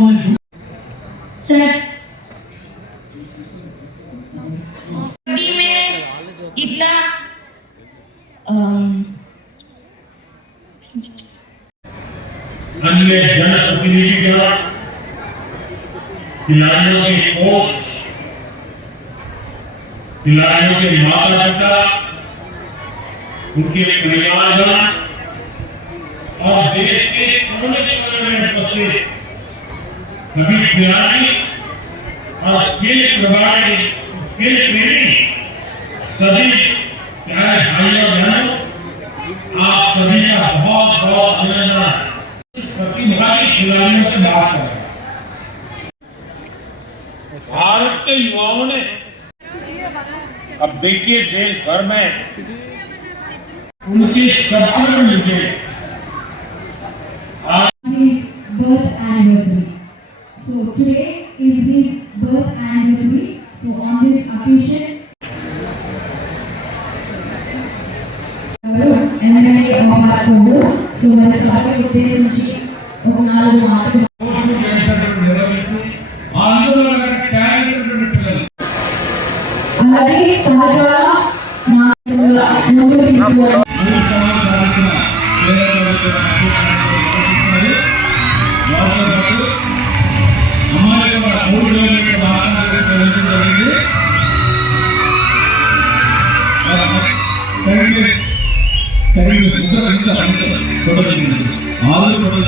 moment. Sir kabaddi अन्य जनप्रतिनिधिगण खिलाड़ियों के कोच खिलाड़ियों के माता पिता उनके परिवारजन और देश के कोने कोने में बसे सभी खिलाड़ी और खेल प्रभारी, खेल प्रेमी, सभी प्यारे भाइयों और बहनों, आप सभी का बहुत बहुत अभिनंदन। प्रतिभागी खिलाड़ियों से बात कर। भारत के युवाओं ने अब देखिए देश भर में उनकी सपने में today is his birth anniversary. So on this occasion, MLA అమ్మగారు సో మరి సభను ఉద్దేశించి ఒక నాలుగు మాటలు కోర్సు చేసేటప్పుడు నిర్వహించి ఆ అందులో టాలెంట్ ఉన్నటువంటి పిల్లలు అలాగే తమ ద్వారా నా ముందుకు తీసుకోవాలి మూడు వేల వాహనాలు చెల్లించడం జరిగింది కరెంట్ కరెంట్ ఇంకా ఇంకా ఫోటో ఆరు photo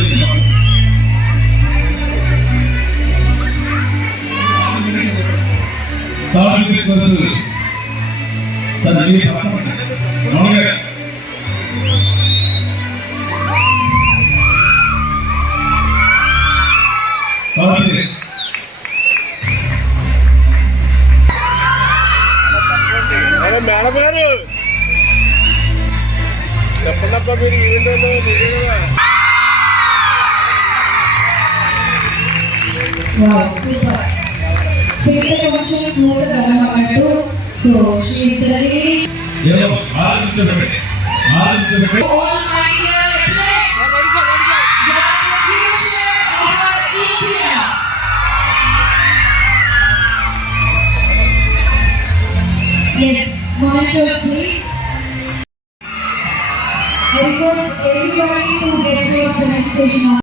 Wow, super. Kivita Kamachi Muta Kalamamadu. So she is studying. Yeah, all the way. All the way. All my dear friends, the future of our India. Yes, moment of peace. I request everybody to get rid of the message now.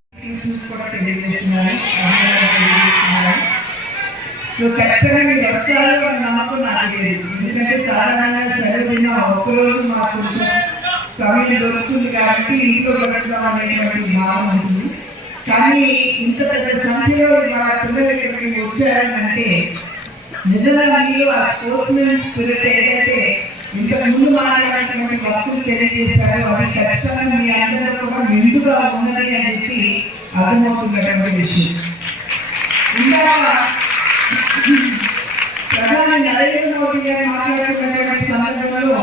So ఖచ్చితంగా మీరు వస్తారు అన్న నమ్మకం నాకు ఎందుకంటే సాధారణంగా సెలవు దిన ఒక్కరోజు మాకు సమయం దొరుకుతుంది కాబట్టి ఇంట్లో గడుపుతాం అనేటువంటి భావం ఉంటుంది. కానీ ఇంత పెద్ద సంఖ్యలో మా పిల్లల దగ్గరికి వచ్చారంటే నిజంగా ఆ స్పోర్ట్స్ మెన్ స్పిరిట్ ఏదైతే ఇంతకు ముందు మాట్లాడినటువంటి భక్తులు తెలియజేశారో అది ఖచ్చితంగా మీ అందరూ కూడా నిండుగా ఉన్నది అని చెప్పి అర్థమవుతున్నటువంటి విషయం. ఇంకా ప్రధాని నరేంద్ర మోడీ గారు మాట్లాడుతున్నటువంటి సందర్భంలో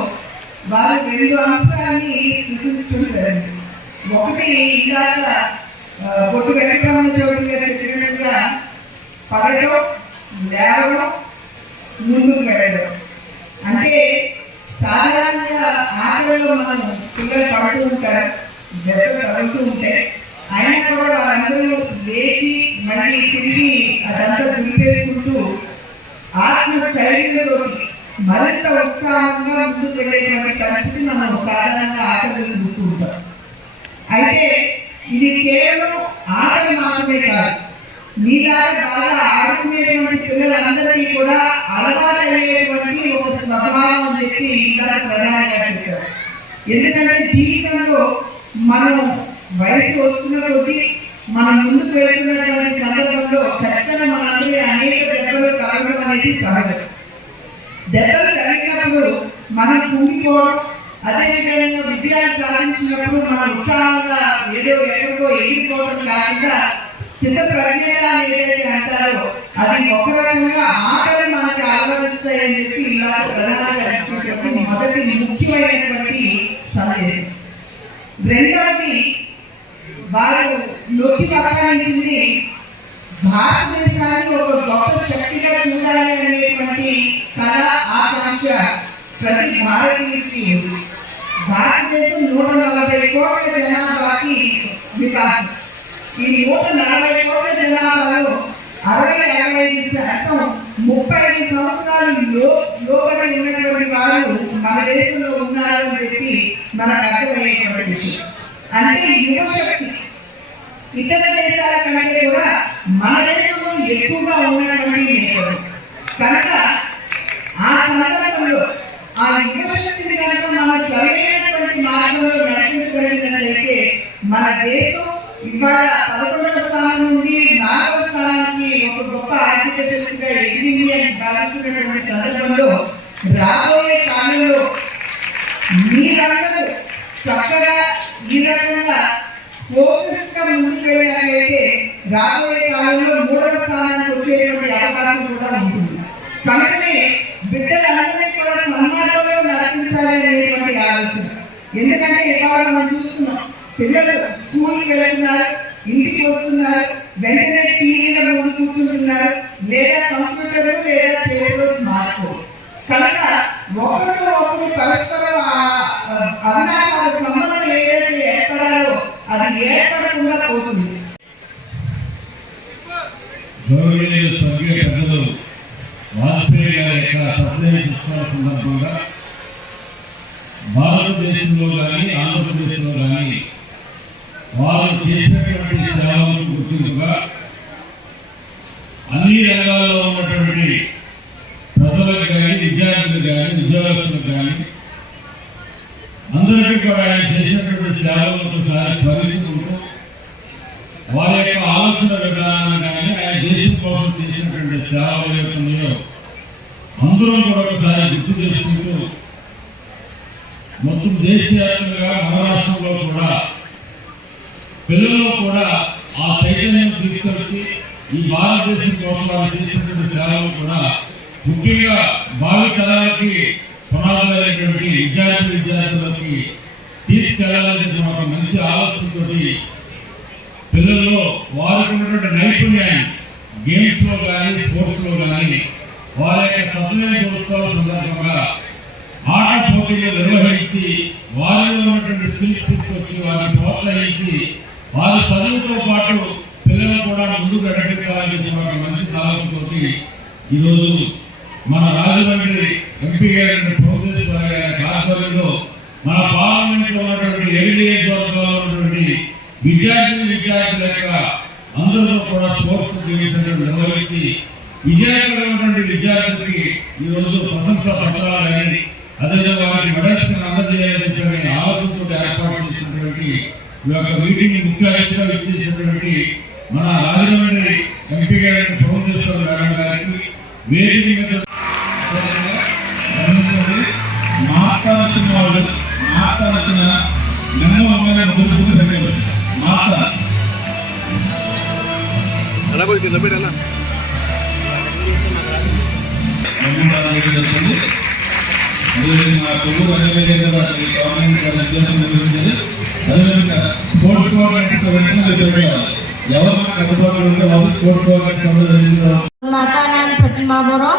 వారు రెండు అంశాన్ని సృష్టిస్తుంటారండి ఒకటి ఇందాక ఆ, వెంకటరమణ చౌదరి గారు చెప్పినట్టుగా పడటం లేవడం ముందుకు వెళ్ళడం. అంటే సాధారణంగా ఆటలలో మనం పిల్లలు పడుతూ ఉంటారు దెబ్బలు తగులుతూ ఉంటాయి అయినా కూడా వాళ్ళందరూ లేచి మళ్ళీ తిరిగి అదంతా చేసుకుంటూ ఆత్మ ఆత్మస్థైర్యంతో మరింత ఉత్సాహంగా ముందుకు వెళ్ళేటువంటి పరిస్థితి మనం సాధారణంగా ఆటలు చూస్తూ ఉంటాం. అయితే ఇది కేవలం ఆటలు మాత్రమే కాదు. మీలాగా బాగా ఆడుకునేటువంటి పిల్లలందరికీ కూడా అలవాటు ఒక స్వభావం అని చెప్పి ఇలా ప్రధానంగా చెప్పారు. ఎందుకంటే జీవితంలో మనం వయసు వస్తున్న కొద్దీ మనం ముందుకు వెళ్తున్నటువంటి సందర్భంలో ఖచ్చితంగా మనందరి అనేక దెబ్బలు కలగడం అనేది సహజం. దెబ్బలు కలిగినప్పుడు మనం కుంగిపోవడం అదేవిధంగా విజయాలు సాధించినప్పుడు మన ఉత్సాహంగా ఏదో ఎక్కడికో ఎగిరిపోవడం కాకుండా స్థిత ప్రజ్ఞగా ఏదైతే అంటారో అది ఒక రకంగా ఆటలు మనకి ఆలోచిస్తాయని చెప్పి ఇలా ప్రధానంగా ఇచ్చినటువంటి మొదటి ముఖ్యమైనటువంటి సందేశం. రెండవది వారు నొక్కి పక్కనించింది భారతదేశాన్ని ఒక గొప్ప శక్తిగా చూడాలి అనేటువంటి కళ ఆకాంక్ష ప్రతి భారతీయుడికి ఉంది. భారతదేశం నూట నలభై కోట్ల జనాభాకి వికాసం. ఈ నూట నలభై కోట్ల జనాభాలో అరవై అరవై ఐదు శాతం ముప్పై ఐదు సంవత్సరాలు లో లోబడి ఉన్నటువంటి వారు మన దేశంలో ఉన్నారు అని చెప్పి మనకు అర్థమయ్యేటువంటి విషయం. అంటే యువశక్తి ఇతర దేశాల కంటే కూడా మన దేశంలో ఎక్కువగా ఉన్నటువంటి నేపథ్యం. కనుక ఆ సందర్భంలో ఆ యువశక్తిని కనుక మన సరైనటువంటి మార్గంలో నడిపించగలిగినట్లయితే మన దేశం ఇవాళ పదకొండవ స్థానం నుండి నాలుగవ స్థానానికి ఒక గొప్ప ఆర్థిక శక్తిగా ఎదిగింది అని భావిస్తున్నటువంటి సందర్భంలో రాబోయే కాలంలో మీరందరూ చక్కగా ఫోకస్ ముందుకు వెళ్ళినట్లయితే రాబోయే కాలంలో మూడవ స్థానానికి వచ్చేటువంటి అవకాశం కూడా ఉంటుంది. కనుకనే బిడ్డలందరినీ కూడా సన్మానంలో నడిపించాలి అనేటువంటి ఆలోచన. ఎందుకంటే ఇవాళ మనం చూస్తున్నాం పిల్లలు స్కూల్కి వెళ్తున్నారు ఇంటికి వస్తున్నారు వెంటనే టీవీల ముందు కూర్చుంటున్నారు లేదా కంప్యూటర్ లేదా చేతిలో స్మార్ట్ ఫోన్. కనుక ఒకరితో ఒకరు పరస్పరం అన్నారు సందర్భంగా భారతదేశంలో కానీ ఆంధ్రప్రదేశ్లో కానీ వారు చేసినటువంటి సేవలకు గుర్తింపుగా అన్ని రంగాల్లో ఉన్నటువంటి ప్రజలకు కానీ విద్యార్థులకు కానీ ఉద్యోగస్తులకు కానీ అందరికీ కూడా ఆయన చేసినటువంటి సేవలను ఒకసారి స్మరించుకుంటూ వారి యొక్క ఆలోచన విధానాన్ని కానీ ఆయన దేశం కోసం చేసినటువంటి సేవల యొక్క అందరం కూడా ఒకసారి గుర్తు చేసుకుంటూ మొత్తం దేశవ్యాప్తంగా మహారాష్ట్రలో కూడా పిల్లల్లో కూడా ఆ చైతన్యం తీసుకొచ్చి ఈ భారతదేశం కోసం వారు చేసినటువంటి సేవలు కూడా ముఖ్యంగా భావి తరాలకి పునాదులైనటువంటి విద్యార్థి విద్యార్థులకి తీసుకెళ్ళాలనేది ఒక మంచి ఆలోచనతోటి పిల్లల్లో వారికి ఉన్నటువంటి నైపుణ్యాన్ని గేమ్స్లో కానీ స్పోర్ట్స్లో కానీ వారి యొక్క సత్యమైన ఉత్సవం సందర్భంగా ఆట పోటీలు నిర్వహించి వారిలో ఉన్నటువంటి స్కిల్స్ వచ్చి వారిని ప్రోత్సహించి వారి చదువుతో పాటు పిల్లలు కూడా ముందుకు నడిపించాలని చెప్పి ఒక మంచి సాధనతో ఈరోజు మన రాజమండ్రి ఎంపీ గారి ప్రోగ్రెస్ ఆధ్వర్యంలో మన పార్లమెంట్లో ఉన్నటువంటి ఎనిమిది వర్గాల్లో ఉన్నటువంటి విద్యార్థులు విద్యార్థుల యొక్క అందరిలో కూడా స్పోర్ట్స్ నిర్వహించి విజయకరమైనటువంటి విద్యార్థికి ఈరోజు ప్రశంస పత్రాలు అనేది అదేవిధంగా వారికి మెడల్స్ అందజేయాలని చెప్పి ఆలోచనతో ఏర్పాటు చేసినటువంటి ఈ యొక్క మీటింగ్ ముఖ్య అతిథిగా ఇచ్చేసినటువంటి మన రాజమండ్రి ఎంపీ గారి భువనేశ్వర మేడం గారికి వేదిక మీద మాట్లాడుతున్న వాళ్ళు మాట్లాడుతున్న నెమ్మ అమ్మాయి గుర్తు పెట్టారు మాట్లాడు అన్న కొంచెం కింద పెట్టన్నా ఎవరు माता नाम प्रतिमा बोरो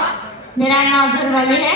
मेरा नाम दुर्वाली है